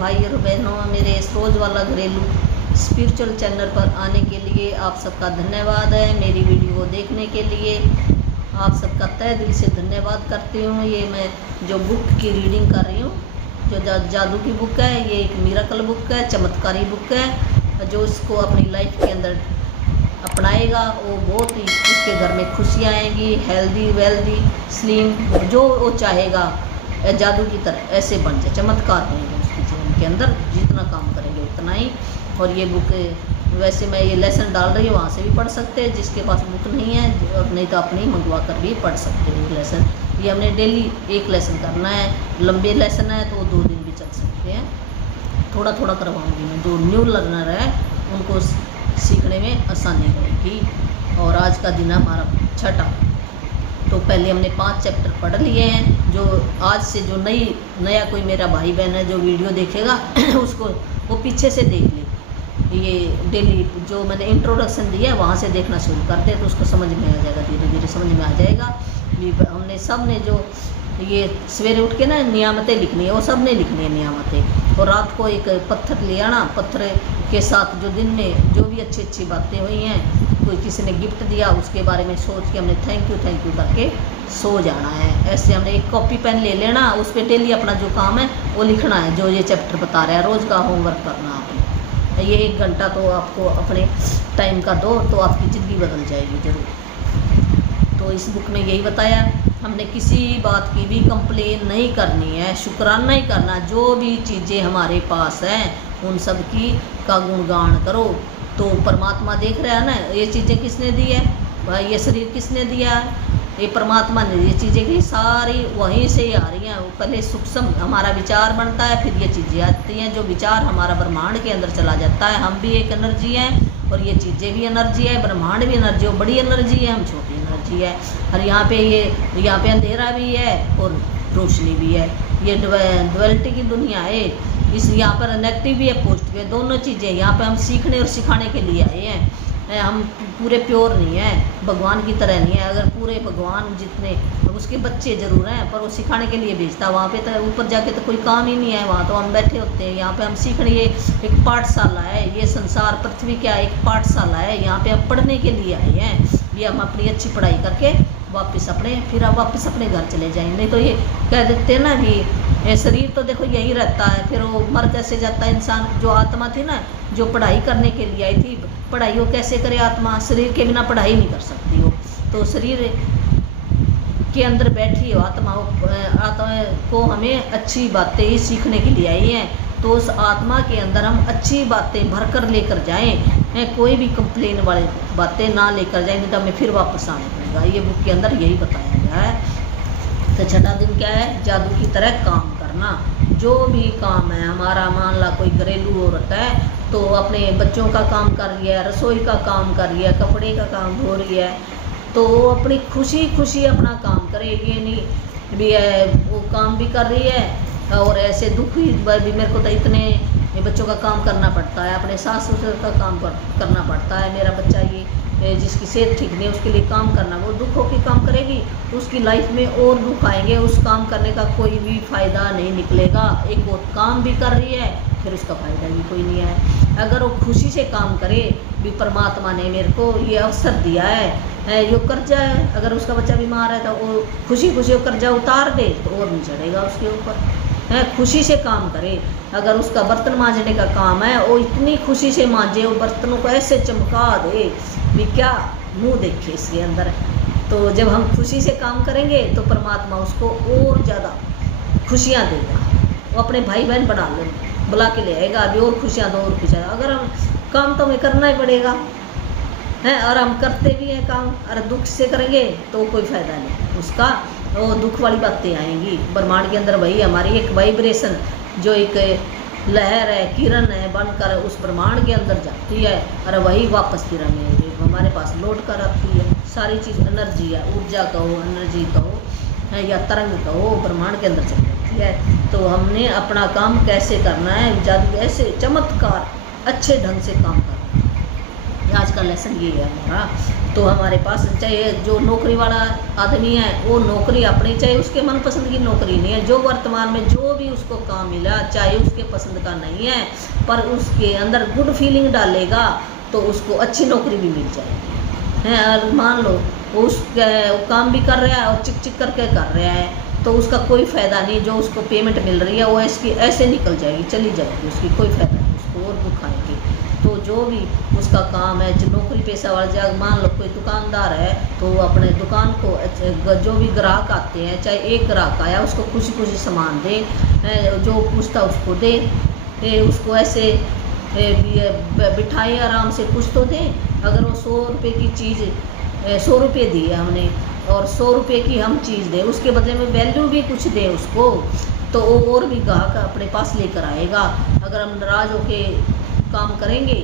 भाई और बहनों, मेरे इस रोज़ वाला घरेलू स्पिरिचुअल चैनल पर आने के लिए आप सबका धन्यवाद है। मेरी वीडियो को देखने के लिए आप सबका तहे दिल से धन्यवाद करती हूँ। ये मैं जो बुक की रीडिंग कर रही हूँ, जो जादू की बुक है, ये एक मिरेकल बुक है, चमत्कारी बुक है। जो इसको अपनी लाइफ के अंदर अपनाएगा वो बहुत ही उसके घर में खुशियाँ आएंगी, हेल्दी वेल्दी स्लिम, जो वो चाहेगा जादू की तरह ऐसे बन जाए, चमत्कार होंगे उसके जीवन के अंदर। जितना काम करेंगे उतना ही। और ये बुक वैसे मैं ये लेसन डाल रही हूँ, वहाँ से भी पढ़ सकते हैं, जिसके पास बुक नहीं है, नहीं तो अपनी मंगवा कर भी पढ़ सकते हैं लेसन। ये हमने डेली एक लेसन करना है, लंबे लेसन है तो 2 दिन भी चल सकते हैं। थोड़ा थोड़ा करवाऊँगी मैं, जो न्यू लर्नर है उनको सीखने में आसानी होगी। और आज का दिन है हमारा 6ठा। तो पहले हमने 5 चैप्टर पढ़ लिए हैं। जो आज से जो नया कोई मेरा भाई बहन है जो वीडियो देखेगा उसको वो पीछे से देख ले। ये डेली जो मैंने इंट्रोडक्शन दिया है वहाँ से देखना शुरू कर दे तो उसको समझ में आ जाएगा, धीरे धीरे समझ में आ जाएगा। हमने सब ने जो ये सवेरे उठ के ना नियामतें लिखनी है, वो सब ने लिखनी है नियामतें। और रात को एक पत्थर ले आना, पत्थर के साथ जो दिन में जो भी अच्छी अच्छी बातें हुई हैं, कोई किसी ने गिफ्ट दिया उसके बारे में सोच के हमने थैंक यू करके सो जाना है। ऐसे हमने एक कॉपी पेन ले लेना, उस पर डेली अपना जो काम है वो लिखना है, जो ये चैप्टर बता रहा है। रोज़ का होमवर्क करना आपने। ये 1 घंटा तो आपको अपने टाइम का दो तो आपकी ज़िंदगी बदल जाएगी ज़रूर। तो इस बुक में यही बताया, हमने किसी बात की भी कंप्लेन नहीं करनी है, शुक्राना ही करना। जो भी चीज़ें हमारे पास हैं उन सब की का गुणगान करो। तो परमात्मा देख रहा है ना, ये चीज़ें किसने दी है भाई, ये शरीर किसने दिया है, ये परमात्मा ने। ये चीज़ें की सारी वहीं से ही आ रही हैं। पहले सूक्ष्म हमारा विचार बनता है, फिर ये चीज़ें आती हैं। जो विचार हमारा ब्रह्मांड के अंदर चला जाता है। हम भी एक एनर्जी हैं और ये चीज़ें भी एनर्जी है, ब्रह्मांड भी एनर्जी है, बड़ी एनर्जी है, हम छोटी एनर्जी है। और यहाँ पे अंधेरा भी है और रोशनी भी है। ये ड्युअलिटी की दुनिया है। यहाँ पर नेगेटिव भी है, पॉजिटिव है, दोनों चीज़ें। यहाँ पे हम सीखने और सिखाने के लिए आए हैं। हम पूरे प्योर नहीं हैं, भगवान की तरह नहीं है। अगर पूरे भगवान जितने उसके बच्चे ज़रूर हैं, पर वो सिखाने के लिए भेजता है। वहाँ पे तो ऊपर जाके तो कोई काम ही नहीं है, वहाँ तो हम बैठे होते हैं। यहाँ पे हम सीखने, ये एक पाठशाला है। ये संसार पृथ्वी क्या एक पाठशाला है। यहाँ पे हम पढ़ने के लिए आए हैं। ये हम अपनी अच्छी पढ़ाई करके वापस अपने घर चले जाएंगे। नहीं तो ये कह देते हैं ना कि शरीर तो देखो यही रहता है, फिर वो मर कैसे जाता है इंसान। जो आत्मा थी ना, जो पढ़ाई करने के लिए आई थी, पढ़ाई वो कैसे करे आत्मा, शरीर के बिना पढ़ाई नहीं कर सकती हो। तो शरीर के अंदर बैठी हो आत्मा को हमें अच्छी बातें ही सीखने के लिए आई हैं। तो उस आत्मा के अंदर हम अच्छी बातें भर कर लेकर जाएँ, कोई भी कंप्लेन वाली बातें ना लेकर जाएंगे तो हमें फिर वापस आना पड़ेगा। ये बुक के अंदर यही बताया गया है। तो 6ठा दिन क्या है, जादू की तरह काम करना। जो भी काम है हमारा, मान ला कोई घरेलू औरत है तो अपने बच्चों का काम कर रही है, रसोई का काम कर रही है, कपड़े का काम धो रही है, तो अपनी खुशी अपना काम करे। ये नहीं भी है वो काम भी कर रही है और ऐसे दुख भी मेरे को तो इतने बच्चों का काम करना पड़ता है, अपने सास ससुर का काम करना पड़ता है। मेरा बच्चा ये जिसकी सेहत ठीक नहीं है उसके लिए काम करना, वो दुख होकर काम करेगी, उसकी लाइफ में और दुख आएंगे। उस काम करने का कोई भी फ़ायदा नहीं निकलेगा। एक वो काम भी कर रही है, फिर उसका फ़ायदा भी कोई नहीं है। अगर वो खुशी से काम करे, भी परमात्मा ने मेरे को ये अवसर दिया है, ये कर्जा है, अगर उसका बच्चा बीमार है तो वो खुशी वो कर्जा उतार दे तो और नहीं चढ़ेगा उसके ऊपर है। खुशी से काम करे। अगर उसका बर्तन मांजने का काम है, वो इतनी खुशी से मांजे, वो बर्तनों को ऐसे चमका दे भी क्या मुंह देखे इसके अंदर। तो जब हम खुशी से काम करेंगे तो परमात्मा उसको और ज़्यादा खुशियाँ देगा। वो अपने भाई बहन बुला के ले आएगा, अभी और खुशियाँ दो और खुशियाँ। अगर हम काम तो हमें करना ही पड़ेगा है, और हम करते भी हैं काम, अरे दुख से करेंगे तो कोई फ़ायदा नहीं उसका, वो दुख वाली बातें आएंगी। ब्रह्मांड के अंदर वही हमारी एक वाइब्रेशन, जो एक लहर है, किरण है, बनकर उस ब्रह्मांड के अंदर जाती है, और वही वापस फिर हमें हमारे पास लौट कर आती है। सारी चीज़ एनर्जी है, ऊर्जा कहो, एनर्जी कहो या तरंग कहो, ब्रह्मांड के अंदर चली जाती है। तो हमने अपना काम कैसे करना है, जादू ऐसे चमत्कार अच्छे ढंग से काम करना आज का लेसन ये है हमारा। तो हमारे पास चाहे जो नौकरी वाला आदमी है वो नौकरी अपनी, चाहे उसके मनपसंद की नौकरी नहीं है, जो वर्तमान में जो भी उसको काम मिला चाहे उसके पसंद का नहीं है पर उसके अंदर गुड फीलिंग डालेगा तो उसको अच्छी नौकरी भी मिल जाएगी है। और मान लो वो काम भी कर रहा है और चिक चिक करके कर रहा है तो उसका कोई फ़ायदा नहीं, जो उसको पेमेंट मिल रही है वो इसकी ऐसे निकल जाएगी, चली जाएगी, उसकी कोई फ़ायदा नहीं, उसको और दुखाएंगे। तो जो भी उसका काम है, जो नौकरी पेशा वाला, जब मान लो कोई दुकानदार है तो वो अपने दुकान को जो भी ग्राहक आते हैं, चाहे एक ग्राहक आया उसको खुशी खुशी सामान दे, जो पूछता उसको दे, उसको ऐसे बिठाए आराम से कुछ तो दे। अगर वो 100 रुपये की चीज़ 100 रुपये दी है हमने और 100 रुपये की हम चीज़ दें, उसके बदले में वैल्यू भी कुछ दें उसको, तो वो और भी ग्राहक अपने पास लेकर आएगा। अगर हम नाराज़ होके काम करेंगे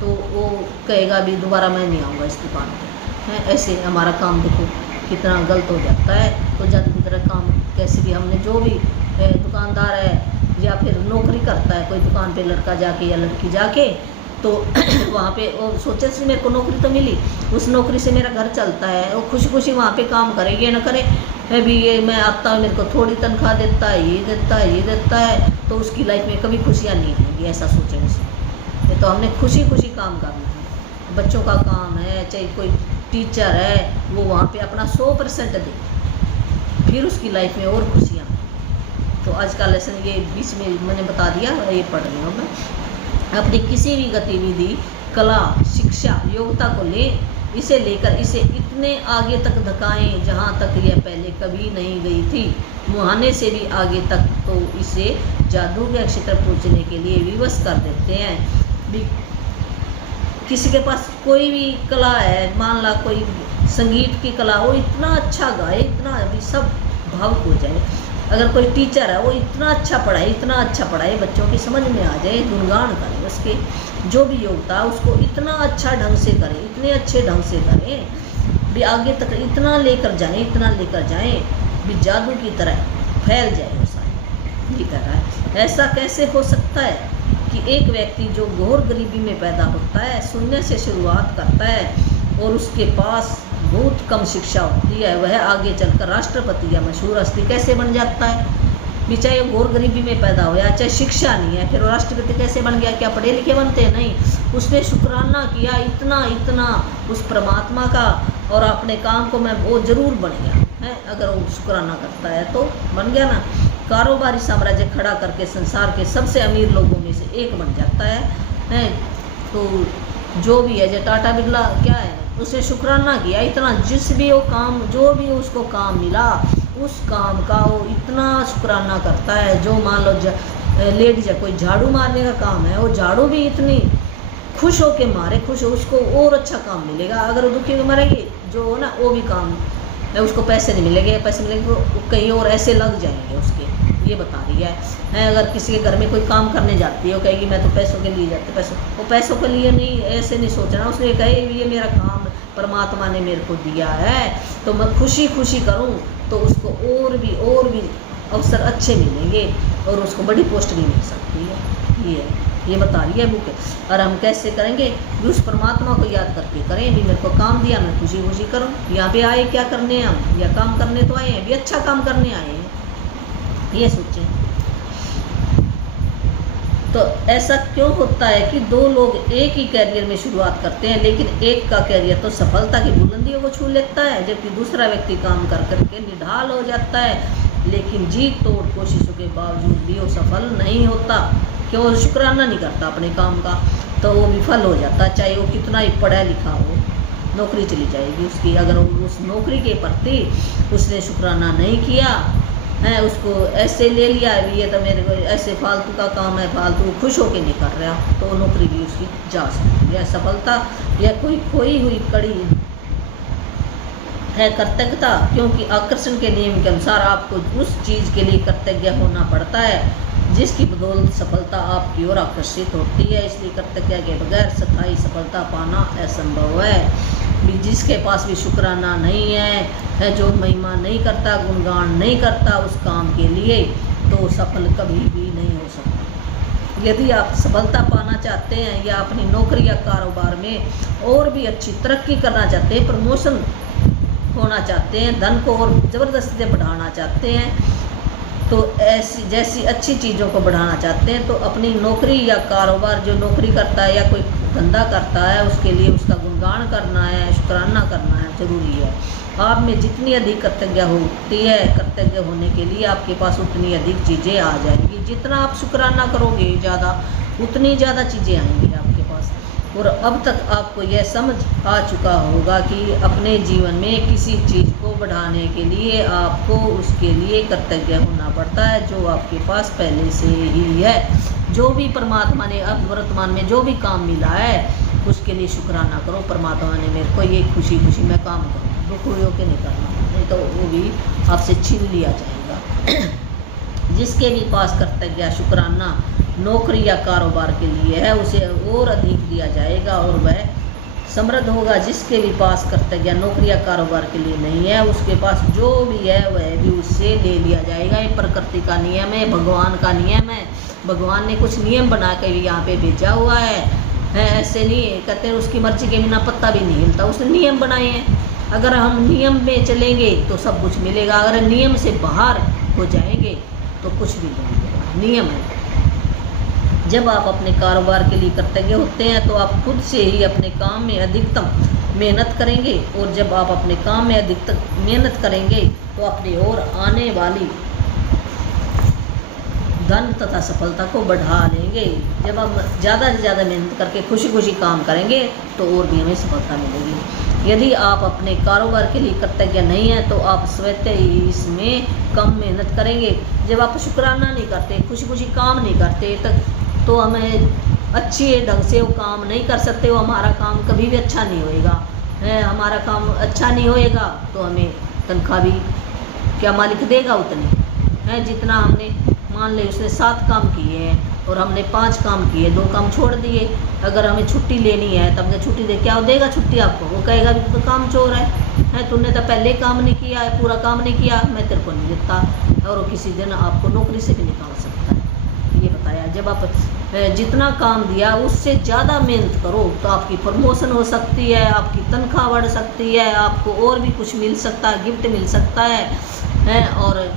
तो वो कहेगा भी दोबारा मैं नहीं आऊँगा इस दुकान पर है। ऐसे हमारा काम देखो कितना गलत हो जाता है। तो जादू की तरह काम कैसे भी हमने, जो भी दुकानदार है या फिर नौकरी करता है कोई दुकान पे लड़का जाके या लड़की जाके, तो वहाँ पे वो सोचे से मेरे को नौकरी तो मिली, उस नौकरी से मेरा घर चलता है, वो खुशी खुशी वहाँ पे काम करेगी ना करे भी, ये मैं आता हूँ मेरे को थोड़ी तनख्वाह देता है, ये देता है, ये देता है, तो उसकी लाइफ में कभी खुशियाँ नहीं होंगी, ऐसा सोचे उसे। ये तो हमने खुशी खुशी काम करना है। बच्चों का काम है, चाहे कोई टीचर है वो वहाँ पे अपना 100% दे, फिर उसकी लाइफ में और खुशियाँ। तो आज का लेसन ये बीच में मैंने बता दिया, ये पढ़ रही हूँ मैं। अपनी किसी भी गतिविधि, कला, शिक्षा, योग्यता को लें, इसे लेकर इसे इतने आगे तक धकाएं जहाँ तक यह पहले कभी नहीं गई थी, मुहाने से भी आगे तक, तो इसे जादू के क्षेत्र पहुँचने के लिए विवश कर देते हैं। किसी के पास कोई भी कला है, मान ला कोई संगीत की कला, वो इतना अच्छा गाए, इतना अभी सब भावुक हो जाए। अगर कोई टीचर है वो इतना अच्छा पढ़ाए, इतना अच्छा पढ़ाए, बच्चों की समझ में आ जाए, गुणगान करे उसके, जो भी योग्यता उसको इतना अच्छा ढंग से करें, इतने अच्छे ढंग से करें भी आगे तक इतना लेकर जाएं, इतना लेकर जाएं भी जादू की तरह फैल जाए वो सारे। ये कर रहा है। ऐसा कैसे हो सकता है कि एक व्यक्ति जो घोर गरीबी में पैदा होता है, शून्य से शुरुआत करता है और उसके पास बहुत कम शिक्षा होती है, वह आगे चलकर राष्ट्रपति या मशहूर हस्ती कैसे बन जाता है? भी चाहे वो घोर गरीबी में पैदा हो या चाहे शिक्षा नहीं है, फिर वो राष्ट्रपति कैसे बन गया? क्या पढ़े लिखे बनते हैं? नहीं, उसने शुक्राना किया इतना इतना उस परमात्मा का, और अपने काम को मैं वो ज़रूर बन गया है। अगर वो शुक्राना करता है तो बन गया ना। कारोबारी साम्राज्य खड़ा करके संसार के सबसे अमीर लोगों में से एक बन जाता है। तो जो भी है, जो टाटा बिरला क्या है, उसे शुक्राना किया इतना, जिस भी वो काम, जो भी उसको काम मिला उस काम का वो इतना शुक्राना करता है। जो मान लो लेडीज है, कोई झाड़ू मारने का काम है, वो झाड़ू भी इतनी खुश हो के मारे, खुश हो, उसको और अच्छा काम मिलेगा। अगर वो दुखी में मरेगी जो हो ना, वो भी काम है, उसको पैसे नहीं मिलेंगे, पैसे मिलेंगे तो कहीं और ऐसे लग जाएंगे उसके। ये बता रही है। अगर किसी के घर में कोई काम करने जाती है, वो कहेगी मैं तो पैसों के लिए जाती, वो पैसों के लिए नहीं, ऐसे नहीं सोचना। उसने कहे ये मेरा काम परमात्मा ने मेरे को दिया है तो मैं खुशी खुशी करूं, तो उसको और भी अवसर अच्छे मिलेंगे और उसको बड़ी पोस्ट भी मिल सकती है। ये बता रही है बुक। और हम कैसे करेंगे? भी उस परमात्मा को याद करके करें, भी मेरे को काम दिया, मैं खुशी खुशी करूं। यहाँ पे आए क्या करने? हम या काम करने तो आए हैं, भी अच्छा काम करने आए हैं, ये सोचें। तो ऐसा क्यों होता है कि दो लोग एक ही कैरियर में शुरुआत करते हैं, लेकिन एक का कैरियर तो सफलता की बुलंदियों को छू लेता है, जबकि दूसरा व्यक्ति काम कर करके निढाल हो जाता है, लेकिन जी तोड़ कोशिशों के बावजूद भी वो सफल नहीं होता। क्यों? वो शुक्राना नहीं करता अपने काम का, तो वो विफल हो जाता है। चाहे वो कितना ही पढ़ा लिखा हो, नौकरी चली जाएगी उसकी। अगर उस नौकरी के प्रति उसने शुक्राना नहीं किया है, उसको ऐसे ले लिया है, ये तो मेरे को ऐसे फालतू का काम है, फालतू खुश होके नहीं कर रहा, तो नौकरी भी उसकी जा सकती है। सफलता या कोई खोई हुई कड़ी है कृतज्ञता, क्योंकि आकर्षण के नियम के अनुसार आपको उस चीज़ के लिए कृतज्ञ होना पड़ता है जिसकी बदौलत सफलता आपकी ओर आकर्षित होती है। इसलिए कृतज्ञता के बगैर स्थायी सफलता पाना असंभव है। जिसके पास भी शुक्राना नहीं है, जो महिमा नहीं करता, गुणगान नहीं करता उस काम के लिए, तो सफल कभी भी नहीं हो सकता। यदि आप सफलता पाना चाहते हैं या अपनी नौकरी या कारोबार में और भी अच्छी तरक्की करना चाहते हैं, प्रमोशन होना चाहते हैं, धन को और ज़बरदस्ती से बढ़ाना चाहते हैं, तो ऐसी जैसी अच्छी चीज़ों को बढ़ाना चाहते हैं, तो अपनी नौकरी या कारोबार, जो नौकरी करता है या कोई धंधा करता है, उसके लिए उसका गुणगान करना है, शुक्राना करना है ज़रूरी है। आप में जितनी अधिक कृतज्ञ होती है, कृतज्ञ होने के लिए आपके पास उतनी अधिक चीज़ें आ जाएंगी। जितना आप शुक्राना करोगे ज़्यादा, उतनी ज़्यादा चीज़ें आएंगी आपके पास। और अब तक आपको यह समझ आ चुका होगा कि अपने जीवन में किसी चीज़ को बढ़ाने के लिए आपको उसके लिए कृतज्ञ होना पड़ता है, जो आपके पास पहले से ही है। जो भी परमात्मा ने अब वर्तमान में जो भी काम मिला है, उसके लिए शुक्राना करो। परमात्मा ने मेरे को ये खुशी खुशी मैं काम करूँ, दुख होके नहीं करना, नहीं तो वो भी आपसे छीन लिया जाएगा। जिसके भी पास कृतज्ञ शुक्राना नौकरी या कारोबार के लिए है, उसे और अधिक दिया जाएगा और वह समृद्ध होगा। जिसके भी पास कृतज्ञ नौकरी या कारोबार के लिए नहीं है, उसके पास जो भी है वह भी उससे ले लिया जाएगा। ये प्रकृति का नियम है, भगवान का नियम है। भगवान ने कुछ नियम बना कर यहाँ पे भेजा हुआ है, ऐसे नहीं कहते हैं उसकी मर्जी के बिना पत्ता भी नहीं हिलता, उसने नियम बनाए हैं। अगर हम नियम में चलेंगे तो सब कुछ मिलेगा, अगर नियम से बाहर हो जाएंगे तो कुछ भी नहीं मिलेगा। नियम है। जब आप अपने कारोबार के लिए कृतज्ञ होते हैं तो आप खुद से ही अपने काम में अधिकतम मेहनत करेंगे, और जब आप अपने काम में अधिकतम मेहनत करेंगे तो अपनी ओर आने वाली धन तथा सफलता को बढ़ा लेंगे। जब हम ज़्यादा से ज़्यादा मेहनत करके खुशी खुशी काम करेंगे तो और भी हमें सफलता मिलेगी। यदि आप अपने कारोबार के लिए कृतज्ञ नहीं हैं तो आप स्वतः ही इसमें कम मेहनत करेंगे। जब आप शुक्राना नहीं करते, खुशी खुशी काम नहीं करते, तो हमें अच्छे ढंग से वो काम नहीं कर सकते, वो हमारा काम कभी भी अच्छा नहीं होएगा। हमारा काम अच्छा नहीं होएगा तो हमें तनख्वाह भी क्या मालिक देगा उतनी है जितना हमने, मान ले उसने 7 काम किए हैं और हमने 5 काम किए, 2 काम छोड़ दिए। अगर हमें छुट्टी लेनी है तब हमें छुट्टी दे, क्या वो देगा छुट्टी आपको? वो कहेगा कि तो काम चोर है, तूने तो पहले काम नहीं किया है, पूरा काम नहीं किया, मैं तेरे को नहीं देता। और वो किसी दिन आपको नौकरी से भी निकाल सकता है। ये बताया, जब आप जितना काम दिया उससे ज़्यादा मेहनत करो तो आपकी प्रमोशन हो सकती है, आपकी तनख्वाह बढ़ सकती है, आपको और भी कुछ मिल सकता है, गिफ्ट मिल सकता है,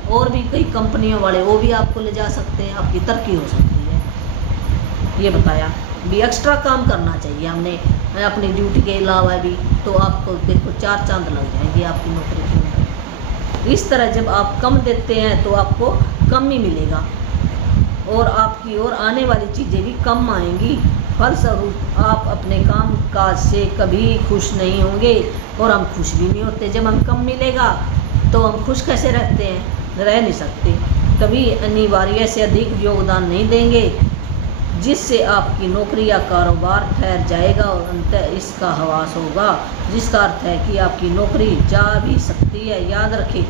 और भी कई कंपनियों वाले वो भी आपको ले जा सकते हैं, आपकी तरक्की हो सकती है। ये बताया भी एक्स्ट्रा काम करना चाहिए हमने अपनी ड्यूटी के अलावा भी, तो आपको देखो 4 चांद लग जाएंगे आपकी नौकरी के अंदर। इस तरह जब आप कम देते हैं तो आपको कम ही मिलेगा और आपकी ओर आने वाली चीज़ें भी कम आएंगी। फलस्वरूप आप अपने काम काज से कभी खुश नहीं होंगे और हम खुश भी नहीं होते। जब हम कम मिलेगा तो हम खुश कैसे रहते हैं? रह नहीं सकते। कभी अनिवार्य से अधिक योगदान नहीं देंगे, जिससे आपकी नौकरी या कारोबार ठहर जाएगा और अंततः इसका हवास होगा, जिसका अर्थ है कि आपकी नौकरी जा भी सकती है। याद रखें,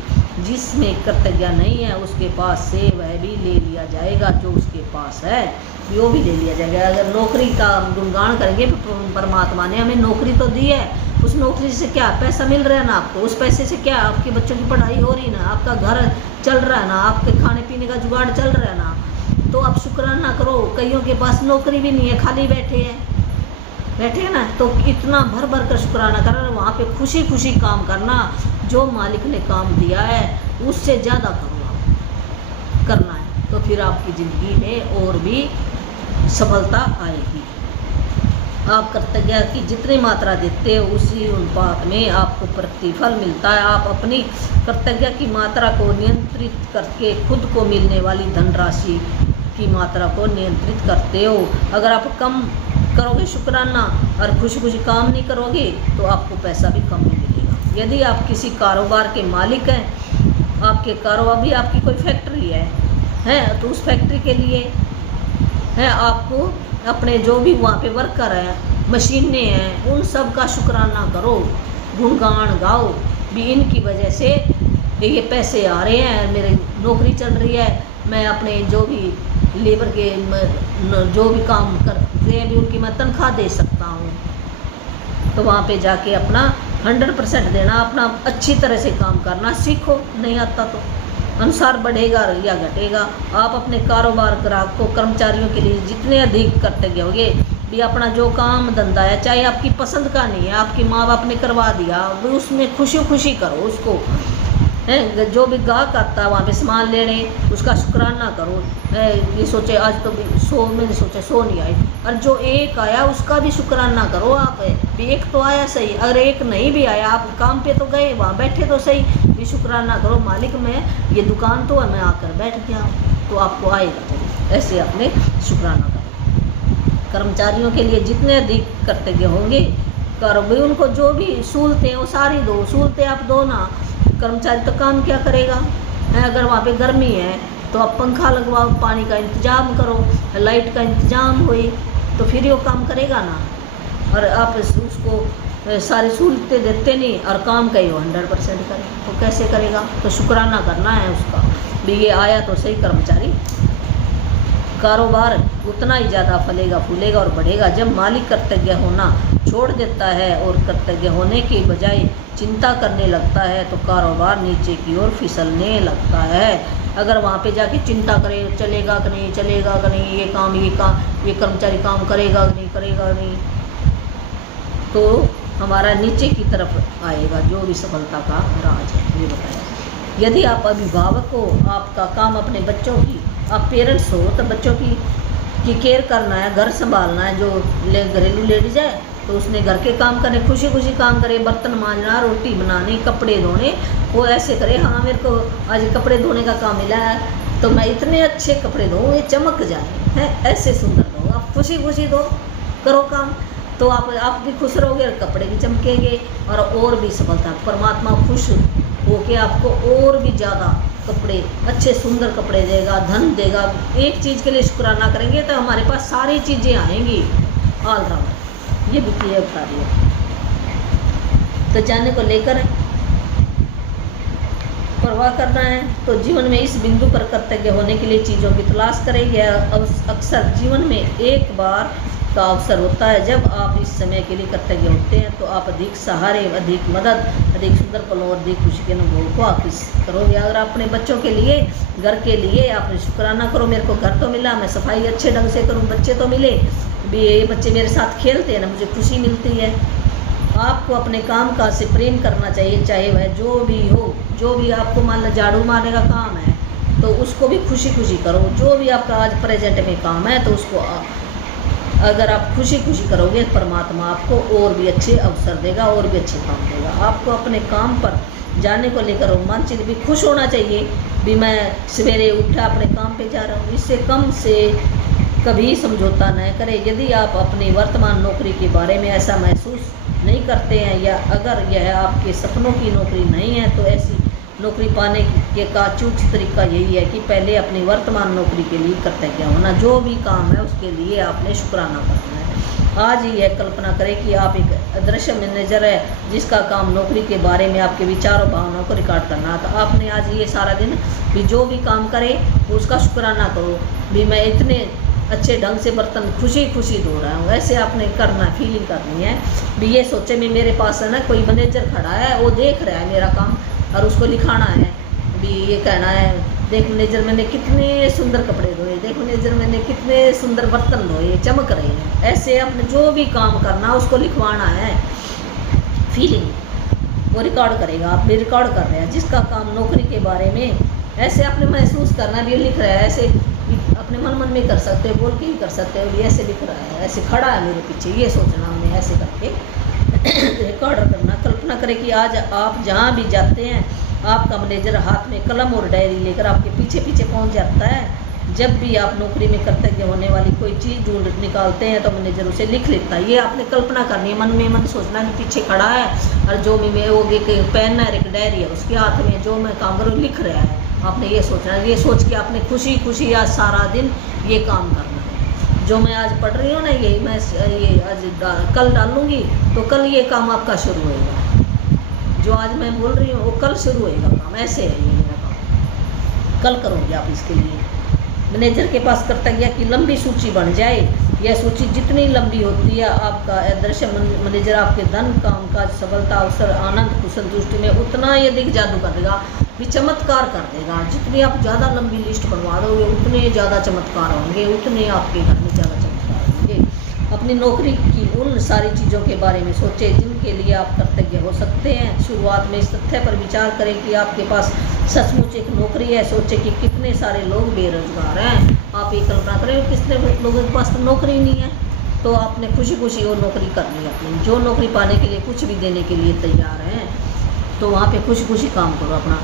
जिसमें कृतज्ञ नहीं है उसके पास से वह भी ले लिया जाएगा, जो उसके पास है वो भी ले लिया जाएगा। अगर नौकरी का गुणगान करेंगे, परमात्मा ने हमें नौकरी तो दी है, उस नौकरी से क्या पैसा मिल रहा है ना आपको, उस पैसे से क्या आपके बच्चों की पढ़ाई हो रही ना, आपका घर चल रहा है ना, आपके खाने पीने का जुगाड़ चल रहा है ना, तो आप शुक्राना करो। कईयों के पास नौकरी भी नहीं है, खाली बैठे हैं ना, तो इतना भर भर कर शुक्राना करना, वहाँ पे खुशी खुशी काम करना। जो मालिक ने काम दिया है उससे ज़्यादा करना है, तो फिर आपकी ज़िंदगी में और भी सफलता आएगी। आप कृतज्ञता की जितनी मात्रा देते हो उसी अनुपात में आपको प्रतिफल मिलता है। आप अपनी कृतज्ञता की मात्रा को नियंत्रित करके खुद को मिलने वाली धनराशि की मात्रा को नियंत्रित करते हो। अगर आप कम करोगे शुक्राना और खुशी खुशी काम नहीं करोगे तो आपको पैसा भी कम ही मिलेगा। यदि आप किसी कारोबार के मालिक हैं, आपके कारोबार भी आपकी कोई फैक्ट्री है तो उस फैक्ट्री के लिए आपको अपने जो भी वहाँ पे वर्कर हैं, मशीनें हैं, उन सब का शुक्राना करो, गुणगान गाओ भी इनकी वजह से ये पैसे आ रहे हैं, मेरी नौकरी चल रही है, मैं अपने जो भी लेबर के जो भी काम करते हैं भी उनकी मैं तनख्वाह दे सकता हूँ। तो वहाँ पे जाके अपना 100% देना, अपना अच्छी तरह से काम करना सीखो। नहीं आता तो अनुसार बढ़ेगा या घटेगा। आप अपने कारोबार ग्राहक को कर्मचारियों के लिए जितने अधिक कर्तव्य होंगे भी अपना जो काम धंधा है, चाहे आपकी पसंद का नहीं है, आपकी माँ बाप ने करवा दिया, भी उसमें खुशी खुशी करो उसको है। जो भी गाहक आता है वहाँ पे सामान लेने, उसका शुक्राना करो। ये सोचे आज तो 100 मैंने सोचा 100 नहीं आए, और जो एक आया उसका भी शुक्राना करो आप। भी एक तो आया सही, अगर एक नहीं भी आया, आप काम पे तो गए, वहाँ बैठे तो सही, भी शुक्राना करो मालिक मैं ये दुकान तो मैं आकर बैठ गया, तो आपको आएगा। ऐसे अपने शुक्राना करो। कर्मचारियों के लिए जितने अधिक कर्तव्य होंगे करो भाई, उनको जो भी सहूलतें वो सारी दो। सहूलतें आप दो ना, कर्मचारी तो काम क्या करेगा है। अगर वहाँ पे गर्मी है तो आप पंखा लगवाओ, पानी का इंतजाम करो, लाइट का इंतजाम होए, तो फिर वो काम करेगा ना। और आप उसको सारी सहूलतें देते नहीं और काम का ही वो 100% करे, तो कैसे करेगा। तो शुक्राना करना है उसका भी ये आया तो सही कर्मचारी। कारोबार उतना ही ज़्यादा फलेगा फूलेगा और बढ़ेगा जब मालिक कर्तव्य होना छोड़ देता है और कर्तव्य होने के बजाय चिंता करने लगता है, तो कारोबार नीचे की ओर फिसलने लगता है। अगर वहाँ पे जाके चिंता करे चलेगा कि नहीं, चलेगा कि नहीं, ये कर्मचारी काम करेगा कि नहीं, करेगा नहीं, तो हमारा नीचे की तरफ आएगा जो भी सफलता का राज है। ये बताया। यदि आप अभिभावक हो, आपका काम अपने बच्चों की, आप पेरेंट्स हो तो बच्चों की केयर करना है, घर संभालना है। जो घरेलू लेडीज है तो उसने घर के काम करने, खुशी खुशी काम करे, बर्तन मांजना, रोटी बनानी, कपड़े धोने, वो ऐसे करे हाँ मेरे को आज कपड़े धोने का काम मिला है तो मैं इतने अच्छे कपड़े धोऊँ ये चमक जाए हैं, ऐसे सुंदर दो। आप खुशी खुशी दो, करो काम, तो आप भी खुश रहोगे और कपड़े भी चमकेंगे और भी सफलता। परमात्मा खुश होके आपको और भी ज़्यादा कपड़े, अच्छे सुंदर कपड़े देगा, धन देगा। एक चीज़ के लिए शुक्राना करेंगे तो हमारे पास सारी चीज़ें आएंगी ऑलराउंड। ये बुक ये बता रही है। तो जाने को लेकर परवाह करना है तो जीवन में इस बिंदु पर कर्तव्य होने के लिए चीज़ों की तलाश करेंगे। अक्सर जीवन में एक बार का अवसर होता है जब आप इस समय के लिए कर्तव्य होते हैं, तो आप अधिक सहारे, अधिक मदद, अधिक सुंदर पलों और अधिक खुशी के अनुभव को आकृष करोगे। अगर अपने बच्चों के लिए, घर के लिए आप शुक्राना करो, मेरे को घर तो मिला, मैं सफाई अच्छे ढंग से करूं, बच्चे तो मिले भी, ये बच्चे मेरे साथ खेलते हैं ना, मुझे खुशी मिलती है। आपको अपने काम काज से प्रेम करना चाहिए, चाहे वह जो भी हो। जो भी आपको मान लो झाड़ू मारने का काम है तो उसको भी खुशी खुशी करो। जो भी आपका आज प्रेजेंट में काम है तो उसको अगर आप खुशी खुशी करोगे, परमात्मा आपको और भी अच्छे अवसर देगा और भी अच्छे काम देगा। आपको अपने काम पर जाने को लेकर रोमांचित भी खुश होना चाहिए भी, मैं सवेरे उठा अपने काम पे जा रहा हूँ। इससे कम से कभी समझौता न करें। यदि आप अपनी वर्तमान नौकरी के बारे में ऐसा महसूस नहीं करते हैं या अगर यह आपके सपनों की नौकरी नहीं है, तो ऐसी नौकरी पाने के का चूक तरीका यही है कि पहले अपनी वर्तमान नौकरी के लिए कर्तव्य होना। जो भी काम है उसके लिए आपने शुक्राना करना है। आज ही यह कल्पना करें कि आप एक अदृश्य मैनेजर है जिसका काम नौकरी के बारे में आपके विचार और भावनाओं को रिकॉर्ड करना। तो आपने आज ये सारा दिन भी जो भी काम करे उसका शुक्राना करो भी, मैं इतने अच्छे ढंग से बर्तन खुशी खुशी धो रहा हूँ। ऐसे आपने करना, फीलिंग करनी है भी। ये सोचे में मेरे पास है ना कोई मैनेजर खड़ा है, वो देख रहा है मेरा काम और उसको लिखाना है भी, ये कहना है देख मैनेजर मैंने कितने सुंदर कपड़े धोए, देख मैनेजर मैंने कितने सुंदर बर्तन धोए, चमक रहे हैं। ऐसे आपने जो भी काम करना उसको लिखवाना है, फीलिंग वो रिकॉर्ड करेगा। आप भी रिकॉर्ड कर रहे हैं जिसका काम नौकरी के बारे में ऐसे आपने महसूस करना भी, लिख रहा है ऐसे अपने मन में कर सकते हो, बोल के ही कर सकते हो भी, ऐसे लिख रहा है, ऐसे खड़ा है मेरे पीछे, ये सोचना हमने ऐसे करके रिकॉर्ड करना। कल्पना करें कि आज आप जहाँ भी जाते हैं आपका मैनेजर हाथ में कलम और डायरी लेकर आपके पीछे पीछे पहुँच जाता है। जब भी आप नौकरी में कर्तव्य होने वाली कोई चीज़ ढूंढ निकालते हैं तो मैनेजर उसे लिख लेता है। ये आपने कल्पना करनी है, मन में मन सोचना कि पीछे खड़ा है और जो भी मैं वो एक पेन है, एक डायरी है, उसके हाथ में जो मैं काम करूँ लिख रहा है। आपने ये सोचना है, ये सोच के आपने खुशी खुशी आज सारा दिन ये काम करना है। जो मैं आज पढ़ रही हूँ ना, ये मैं ये आज कल डालूँगी तो कल ये काम आपका शुरू होएगा। जो आज मैं बोल रही हूँ वो कल शुरू होएगा काम। ऐसे है ये मेरा काम, कल करोगे आप इसके लिए। मैनेजर के पास कर्तव्य की लंबी सूची बन जाए। यह सूची जितनी लंबी होती है आपका अदृश्य मैनेजर आपके धन, काम काज, सफलता, अवसर, आनंद, संतुष्टि में उतना ही अधिक जादू करेगा। भी चमत्कार कर देगा। जितनी आप ज़्यादा लंबी लिस्ट बनवा दोगे उतने ज़्यादा चमत्कार होंगे, उतने आपके घर में ज़्यादा चमत्कार होंगे। अपनी नौकरी की उन सारी चीज़ों के बारे में सोचें जिनके लिए आप कृतज्ञ हो सकते हैं। शुरुआत में इस तथ्य पर विचार करें कि आपके पास सचमुच एक नौकरी है। सोचें कि कितने सारे लोग बेरोजगार हैं। आप ये कल्पना करें कितने लोगों के पास तो नौकरी नहीं है, तो आपने खुशी खुशी वो नौकरी करनी है अपनी। जो नौकरी पाने के लिए कुछ भी देने के लिए तैयार हैं, तो वहाँ पे खुशी खुशी काम करो अपना।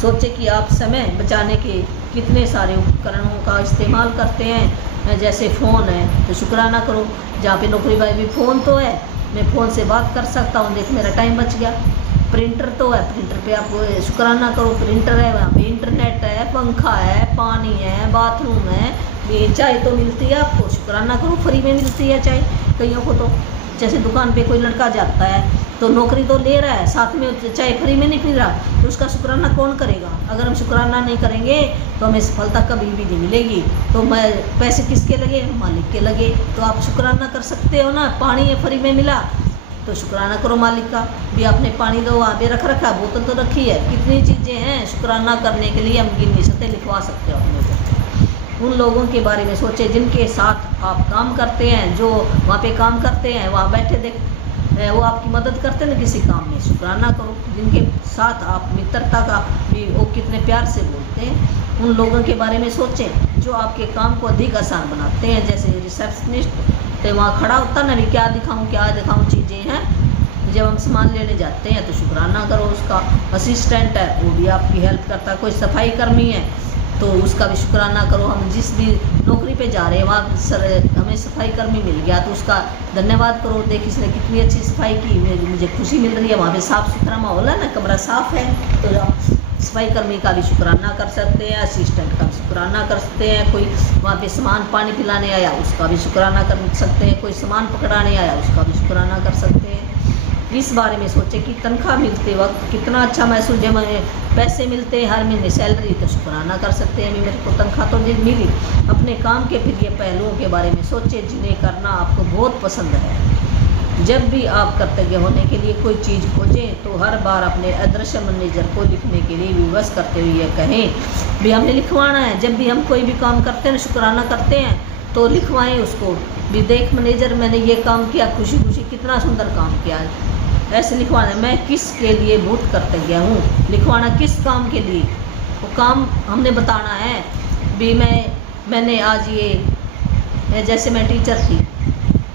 सोचें कि आप समय बचाने के कितने सारे उपकरणों का इस्तेमाल करते हैं। जैसे फ़ोन है तो शुक्राना करो, जहाँ पे नौकरी वाले भी फ़ोन तो है, मैं फ़ोन से बात कर सकता हूँ, देख मेरा टाइम बच गया। प्रिंटर तो है, प्रिंटर पे आप शुक्राना करो, प्रिंटर है, वहाँ पे इंटरनेट है, पंखा है, पानी है, बाथरूम है, ये चाय तो मिलती है आपको, शुक्राना करो, फ्री में मिलती है चाय कईयों को। तो जैसे दुकान पे कोई लड़का जाता है तो नौकरी तो ले रहा है, साथ में चाय फ्री में नहीं पी रहा, तो उसका शुक्राना कौन करेगा? अगर हम शुक्राना नहीं करेंगे तो हमें सफलता कभी भी नहीं मिलेगी। तो मैं पैसे किसके लगे? मालिक के लगे। तो आप शुक्राना कर सकते हो ना। पानी है फ्री में मिला तो शुक्राना करो मालिक का भी। आपने पानी दो वहाँ पे रख रखा, बोतल तो रखी है। कितनी चीज़ें हैं शुक्राना करने के लिए, हम गिन नहीं सकते, लिखवा सकते हो अपने को। उन लोगों के बारे में सोचें जिनके साथ आप काम करते हैं, जो वहाँ पे काम करते हैं, वहाँ बैठे देख वो आपकी मदद करते हैं ना किसी काम में, शुक्राना करो। जिनके साथ आप मित्रता का भी वो कितने प्यार से बोलते हैं, उन लोगों के बारे में सोचें जो आपके काम को अधिक आसान बनाते हैं। जैसे रिसेप्शनिस्ट तो वहाँ खड़ा होता ना, भी क्या दिखाऊँ चीज़ें हैं। जब हम सामान लेने जाते हैं तो शुक्राना करो उसका। असिस्टेंट है वो भी आपकी हेल्प करता है। कोई सफाई कर्मी है तो उसका भी शुक्राना करो। हम जिस भी नौकरी पे जा रहे हैं वहाँ सर हमें सफाई कर्मी मिल गया तो उसका धन्यवाद करो, देख इसने कितनी अच्छी सफाई की, मुझे खुशी मिल रही है। वहाँ पे साफ़ सुथरा माहौल है ना, कमरा साफ़ है, तो आप सफाई कर्मी का भी शुक्राना कर सकते हैं, असिस्टेंट का भी शुक्राना कर सकते हैं। कोई वहाँ पे सामान पानी पिलाने आया उसका भी शुक्राना कर सकते हैं। कोई सामान पकड़ाने आया उसका भी शुक्राना कर सकते हैं। इस बारे में सोचें कि तनख्वाह मिलते वक्त कितना अच्छा महसूस, जब पैसे मिलते हैं हर महीने सैलरी तो शुक्राना कर सकते हैं, मेरे को तनख्वाह तो मिली। अपने काम के प्रिय पहलुओं के बारे में सोचें जिन्हें करना आपको बहुत पसंद है। जब भी आप कर्तव्य होने के लिए कोई चीज़ खोजें तो हर बार अपने अदृश्य मैनेजर को लिखने के लिए विवश करते हुए कहें भी हमने लिखवाना है। जब भी हम कोई भी काम करते हैं शुक्राना करते हैं तो लिखवाएं उसको भी, देख मैनेजर मैंने ये काम किया, खुशी खुशी कितना सुंदर काम किया। ऐसे लिखवाना है, मैं किस के लिए बहुत कर्तव्य हूँ, लिखवाना किस काम के लिए, वो काम हमने बताना है भी। मैंने आज ये, जैसे मैं टीचर थी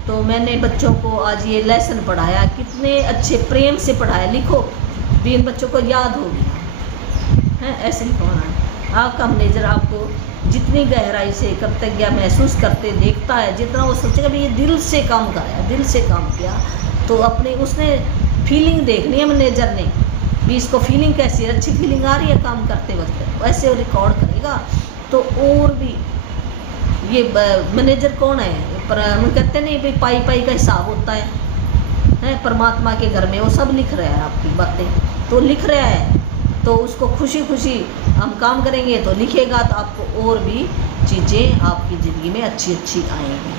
तो मैंने बच्चों को आज ये लेसन पढ़ाया, कितने अच्छे प्रेम से पढ़ाया, लिखो भी इन बच्चों को याद हो गया है। ऐसे लिखवाना है। आपका मैनेजर आपको जितनी गहराई से कर्तव्य महसूस करते देखता है, जितना वो सोचेगा भी ये दिल से काम कराया, दिल से काम किया, तो अपने उसने फीलिंग देखनी है मैनेजर ने भी, इसको फीलिंग कैसी है, अच्छी फीलिंग आ रही है काम करते वक्त, वैसे वो रिकॉर्ड करेगा। तो और भी ये मैनेजर कौन है, पर हम कहते नहीं भाई पाई पाई का हिसाब होता है परमात्मा के घर में, वो सब लिख रहा है आपकी बातें, तो लिख रहा है तो उसको खुशी खुशी हम काम करेंगे तो लिखेगा, तो आपको और भी चीज़ें आपकी ज़िंदगी में अच्छी अच्छी आएंगी।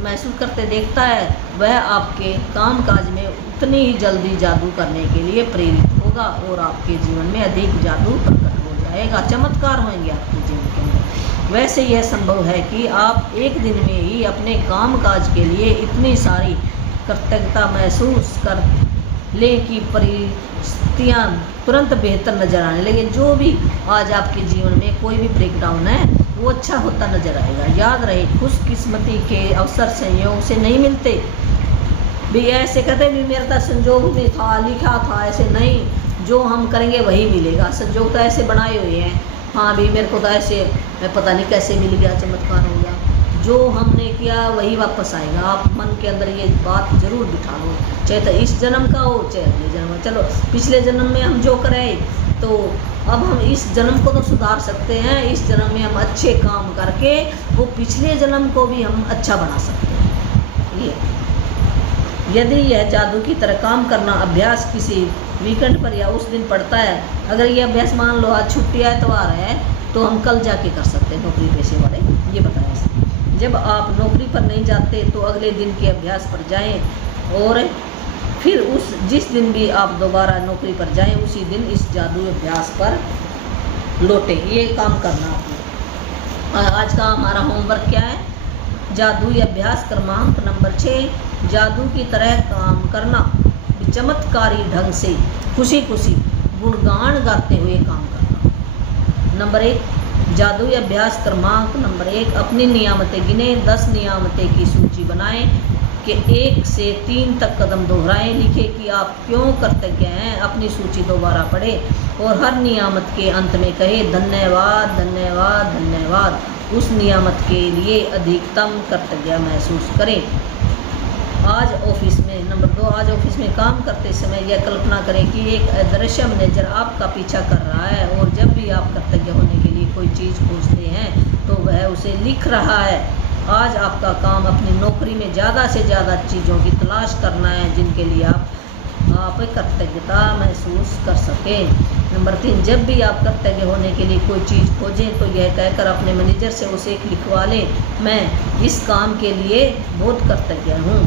महसूस करते देखता है वह आपके काम काज में उतनी ही जल्दी जादू करने के लिए प्रेरित होगा और आपके जीवन में अधिक जादू प्रकट हो जाएगा, चमत्कार होंगे आपके जीवन के अंदर। वैसे यह संभव है कि आप एक दिन में ही अपने काम काज के लिए इतनी सारी कृतज्ञता महसूस कर लें कि परिस्थितियाँ तुरंत बेहतर नजर आने लगे। जो भी आज आपके जीवन में कोई भी ब्रेकडाउन है वो अच्छा होता नजर आएगा। याद रहे खुशकिस्मती के अवसर संयोग से नहीं मिलते भी। ऐसे कहते भी मेरा तो संजोग में था, लिखा था, ऐसे नहीं, जो हम करेंगे वही मिलेगा। संजोग तो ऐसे बनाए हुए हैं, हाँ भी मेरे को तो ऐसे मैं पता नहीं कैसे मिल गया, चमत्कार हो गया, जो हमने किया वही वापस आएगा। आप मन के अंदर ये बात जरूर बिठा लो, चाहे तो इस जन्म का हो चाहे अगले जन्म। चलो पिछले जन्म में हम जो करें तो अब हम इस जन्म को तो सुधार सकते हैं, इस जन्म में हम अच्छे काम करके वो पिछले जन्म को भी हम अच्छा बना सकते हैं। ये यदि यह जादू की तरह काम करना अभ्यास किसी वीकेंड पर या उस दिन पड़ता है, अगर ये अभ्यास मान लो आज छुट्टी है, इतवार है, तो हम कल जाके कर सकते हैं। नौकरी पेशे वाले ये बताया, जब आप नौकरी पर नहीं जाते तो अगले दिन के अभ्यास पर जाएं और फिर उस जिस दिन भी आप दोबारा नौकरी पर जाएं उसी दिन इस जादू अभ्यास पर लौटे। ये काम करना आपने। आज का हमारा होमवर्क क्या है? जादुई अभ्यास क्रमांक नंबर 6, जादू की तरह काम करना, चमत्कारी ढंग से खुशी खुशी गुणगान गाते हुए काम करना। नंबर 1, जादुई अभ्यास क्रमांक नंबर 1, अपनी नियामतें गिने, 10 नियामतें की सूची बनाएं कि 1 से 3 तक कदम दोहराएं, लिखे कि आप क्यों कृतज्ञ हैं, अपनी सूची दोबारा पढ़ें और हर नियामत के अंत में कहे धन्यवाद धन्यवाद धन्यवाद। उस नियामत के लिए अधिकतम कृतज्ञता महसूस करें। आज ऑफिस में नंबर 2, आज ऑफिस में काम करते समय यह कल्पना करें कि एक अदृश्य मैनेजर आपका पीछा कर रहा है और जब भी आप कृतज्ञ होने के लिए कोई चीज़ खोजते हैं तो वह उसे लिख रहा है। आज आपका काम अपनी नौकरी में ज़्यादा से ज़्यादा चीज़ों की तलाश करना है जिनके लिए आप कृतज्ञता महसूस कर सकें। नंबर 3, जब भी आप कृतज्ञ होने के लिए कोई चीज़ खोजें तो यह कहकर अपने मैनेजर से उसे लिखवा लें, मैं इस काम के लिए बहुत कृतज्ञ हूँ।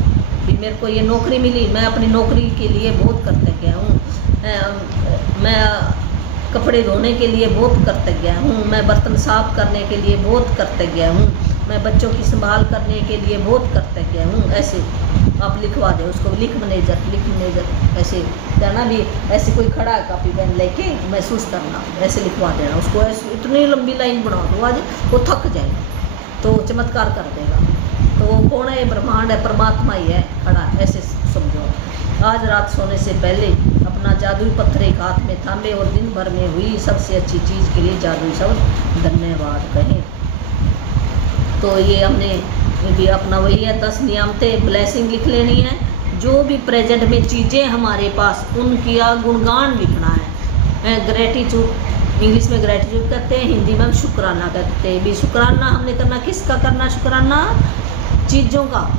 भी मेरे को ये नौकरी मिली, मैं अपनी नौकरी के लिए बहुत कृतज्ञ हूँ, मैं कपड़े धोने के लिए बहुत कृतज्ञ हूँ, मैं बर्तन साफ करने के लिए बहुत कृतज्ञ हूँ, मैं बच्चों की संभाल करने के लिए बहुत कृतज्ञ हूँ। ऐसे आप लिखवा दें उसको, लिख मैनेजर ऐसे करना भी, ऐसे कोई खड़ा है कापी पेन लेके महसूस करना, ऐसे लिखवा देना उसको, ऐसे इतनी लंबी लाइन बना दो आज वो थक जाएगा तो चमत्कार कर देगा। तो वो कौन है? ब्रह्मांड है, परमात्मा ही है खड़ा, ऐसे समझो। आज रात सोने से पहले अपना जादुई पत्थर एक हाथ में थामे और दिन भर में हुई सबसे अच्छी चीज़ के लिए जादुई शब्द धन्यवाद कहें। तो ये हमने भी अपना वही है 10 नियामतें ब्लेसिंग लिख लेनी है। जो भी प्रेजेंट में चीज़ें हमारे पास उनकी गुणगान लिखना है। ग्रेटिट्यूड, इंग्लिश में ग्रेटिट्यूड कहते हैं, हिंदी में हम शुक्राना कहते हैं। भी शुक्राना हमने करना, किसका करना शुक्राना? चीज़ों का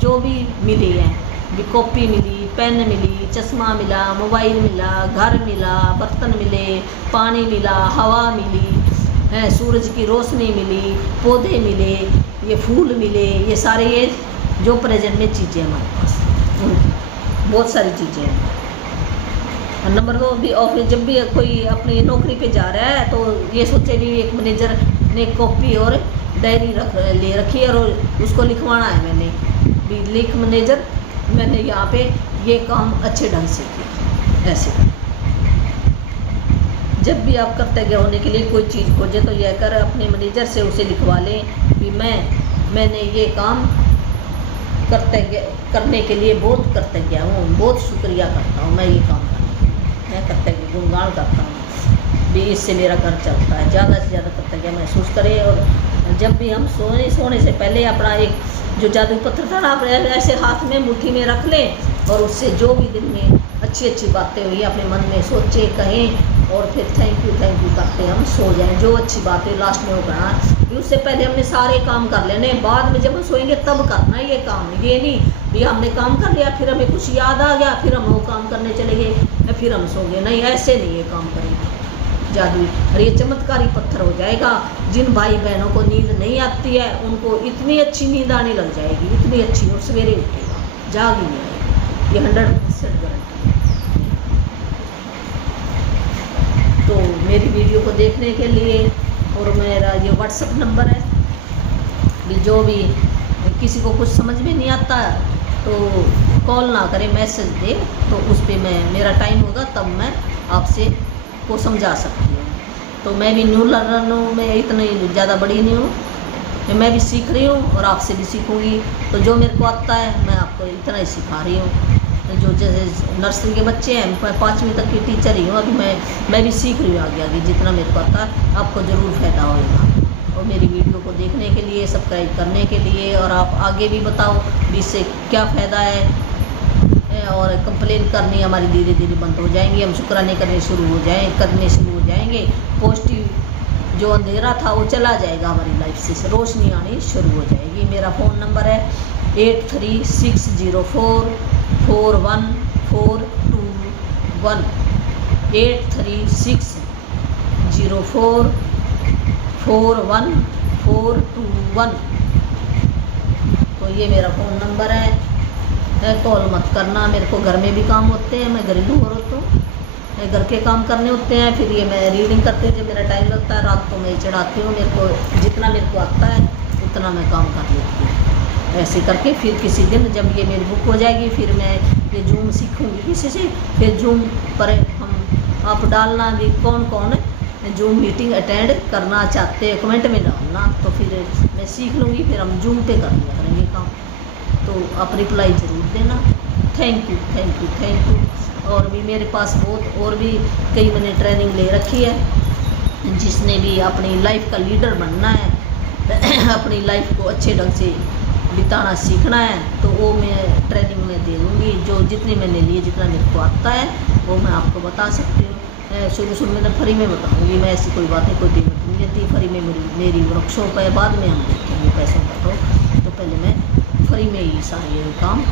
जो भी मिली है, भी कॉपी मिली, पेन मिली, चश्मा मिला, मोबाइल मिला, घर मिला, बर्तन मिले, पानी मिला, हवा मिली, सूरज की रोशनी मिली, पौधे मिले, ये फूल मिले, ये सारे ये जो प्रेजेंट में चीज़ें हमारे पास उनकी बहुत सारी चीज़ें हैं। नंबर 2, भी ऑफिस जब भी कोई अपनी नौकरी पे जा रहा है तो ये सोचे भी एक मैनेजर ने कॉपी और डायरी ले रखी है और उसको लिखवाना है, मैंने भी लिख मैनेजर मैंने यहाँ पे ये काम अच्छे ढंग से किया। ऐसे जब भी आप कृतज्ञ होने के लिए कोई चीज़ खोजें तो यह कर अपने मैनेजर से उसे लिखवा लें कि मैंने ये काम कृतज्ञ करने के लिए बहुत कृतज्ञ हूँ, बहुत शुक्रिया करता हूँ, मैं ये काम मैं कृतज्ञ गुणगान करता हूँ भी, इससे मेरा घर चलता है। ज़्यादा से ज़्यादा कृतज्ञ महसूस करें। और जब भी हम सोने से पहले अपना एक जो जादू पत्थर था ना, आप ऐसे हाथ में मुट्ठी में रख लें और उससे जो भी दिन में अच्छी बातें हुई अपने मन में सोचे, कहें और फिर थैंक यू करते हम सो जाएं। जो अच्छी बातें लास्ट में हो गया, उससे पहले हमने सारे काम कर लेने, बाद में जब हम सोएंगे तब करना ये काम। ये नहीं भी हमने काम कर लिया फिर हमें कुछ याद आ गया फिर हम वो काम करने चले गए फिर हम सो गए, नहीं ऐसे नहीं ये काम करेंगे जादुई। और ये चमत्कारी पत्थर हो जाएगा। जिन भाई बहनों को नींद नहीं आती है उनको इतनी अच्छी नींद आने लग जाएगी, इतनी अच्छी, और सवेरे उठेगा, जाग ही नहीं आएगी, ये 100% गारंटी है। तो मेरी वीडियो को देखने के लिए, और मेरा ये व्हाट्सएप नंबर है भी, जो भी किसी को कुछ समझ में नहीं आता तो कॉल ना करें, मैसेज दे, तो उस पर मेरा टाइम होगा तब मैं आपसे को समझा सकती हूँ। तो मैं भी न्यू लर्नर हूँ, मैं इतनी ज़्यादा बड़ी नहीं हूँ, मैं भी सीख रही हूँ और आपसे भी सीखूँगी। तो जो मेरे को आता है मैं आपको इतना ही सिखा रही हूँ। जो जैसे नर्सरी के बच्चे हैं, मैं 5वीं तक की टीचर ही हूँ, अभी मैं भी सीख रही हूँ आगे जितना मेरे को आता है आपको ज़रूर फ़ायदा होगा। और मेरी वीडियो को देखने के लिए, सब्सक्राइब करने के लिए, और आप आगे भी बताओ भी इससे क्या फ़ायदा है। और कंप्लेन करनी हमारी धीरे धीरे बंद हो जाएंगी, हम शुक्राने करने शुरू हो जाएंगे। पॉजिटिव जो अंधेरा था वो चला जाएगा, हमारी लाइफ से रोशनी आनी शुरू हो जाएगी। मेरा फ़ोन नंबर है 8360441421 8360441421। तो ये मेरा फ़ोन नंबर है। कॉल मत करना, मेरे को घर में भी काम होते हैं, मैं घरेलू औरत हूँ, घर के काम करने होते हैं। फिर ये मैं रीडिंग करते हैं, जब मेरा टाइम लगता है रात को मैं चढ़ाती हूँ, मेरे को जितना मेरे को आता है उतना मैं काम कर लेती हूँ। ऐसे करके फिर किसी दिन जब ये मेरी बुक हो जाएगी, फिर मैं ये जूम सीखूँगी किसी से, फिर जूम पर हम आप डालना भी कौन कौन जूम मीटिंग अटेंड करना चाहते हैं, कमेंट में डालना, तो फिर मैं सीख लूँगी, फिर हम जूम पे कर लिया करेंगे काम। तो आप रिप्लाई ज़रूर देना। Thank you thank you thank you. और भी मेरे पास बहुत और भी कई मैंने ट्रेनिंग ले रखी है। जिसने भी अपनी लाइफ का लीडर बनना है, अपनी लाइफ को अच्छे ढंग से बिताना सीखना है, तो वो मैं ट्रेनिंग में दे दूँगी। जो जितनी मैंने ली, जितना मेरे को आता है वो मैं आपको बता सकती हूँ। शुरू में मैं फ्री में बताऊँगी, मैं ऐसी कोई बातें कोई पेमेंट नहीं देती। फ्री में मेरी वर्कशॉप है, बाद में हम देखेंगे पैसों का। तो पहले मैं फ्री में ही सारे ये काम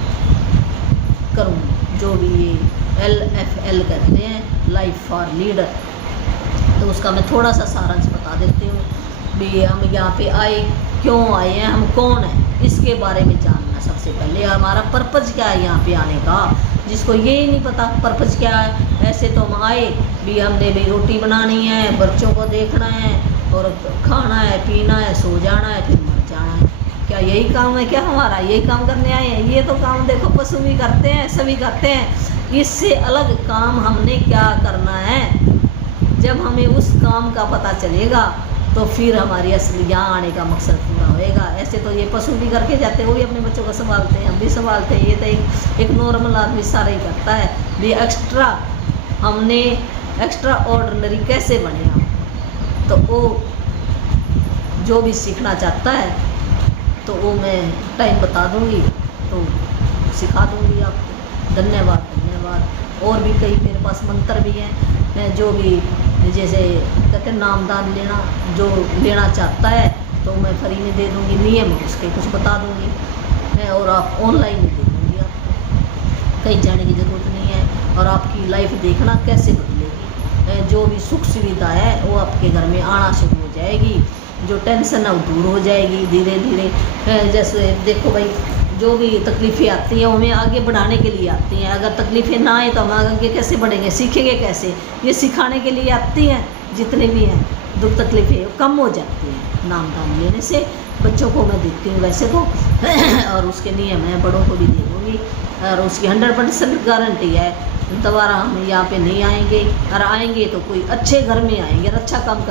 करूँगी। जो भी ये LFL कहते हैं, लाइफ फॉर लीडर, तो उसका मैं थोड़ा सा सारांश बता देती हूँ। भी हम यहाँ पे आए, क्यों आए हैं, हम कौन हैं, इसके बारे में जानना सबसे पहले। हमारा पर्पज़ क्या है यहाँ पे आने का, जिसको ये ही नहीं पता पर्पज़ क्या है। ऐसे तो हम आए भी, हमने भी रोटी बनानी है, बच्चों को देखना है, और खाना है, पीना है, सो जाना है, फिर मर जाना है। क्या यही काम है क्या हमारा, यही काम करने आए हैं? ये तो काम देखो पशु भी करते हैं, सभी करते हैं। इससे अलग काम हमने क्या करना है, जब हमें उस काम का पता चलेगा तो फिर हमारी असली यहाँ आने का मकसद पूरा होएगा। ऐसे तो ये पशु भी करके जाते हैं, वो भी अपने बच्चों को संभालते हैं, हम भी संभालते हैं। ये तो एक नॉर्मल आदमी सारा ही करता है। भी एक्स्ट्रा हमने एक्स्ट्रा ऑर्डिनरी कैसे बनेगा, तो वो जो भी सीखना चाहता है तो वो मैं टाइम बता दूँगी, तो सिखा दूँगी आपको। धन्यवाद धन्यवाद। और भी कई मेरे पास मंत्र भी हैं, मैं जो भी जैसे कहते हैं नामदान लेना, जो लेना चाहता है तो मैं फ्री में दे दूँगी, नियम उसके कुछ बता दूँगी मैं, और आप ऑनलाइन ही दे दूँगी। आपको कहीं जाने की ज़रूरत नहीं है, और आपकी लाइफ देखना कैसे बदलेगी। जो भी सुख सुविधा है वो आपके घर में आना शुरू हो जाएगी, जो टेंशन है वो दूर हो जाएगी धीरे धीरे। जैसे देखो भाई, जो भी तकलीफ़ें आती हैं वो हमें आगे बढ़ाने के लिए आती हैं। अगर तकलीफ़ें ना आए तो हम आगे कैसे बढ़ेंगे, सीखेंगे कैसे? ये सिखाने के लिए आती हैं। जितने भी हैं दुख तकलीफ़ें कम हो जाती हैं नामदान लेने से। बच्चों को मैं देती हूँ वैसे तो और उसके नियम है, बड़ों को भी दे दूँगी, और उसकी 100% गारंटी है। दोबारा हम यहाँ पे नहीं आएंगे, और आएंगे तो कोई अच्छे घर में आएंगे और अच्छा काम कर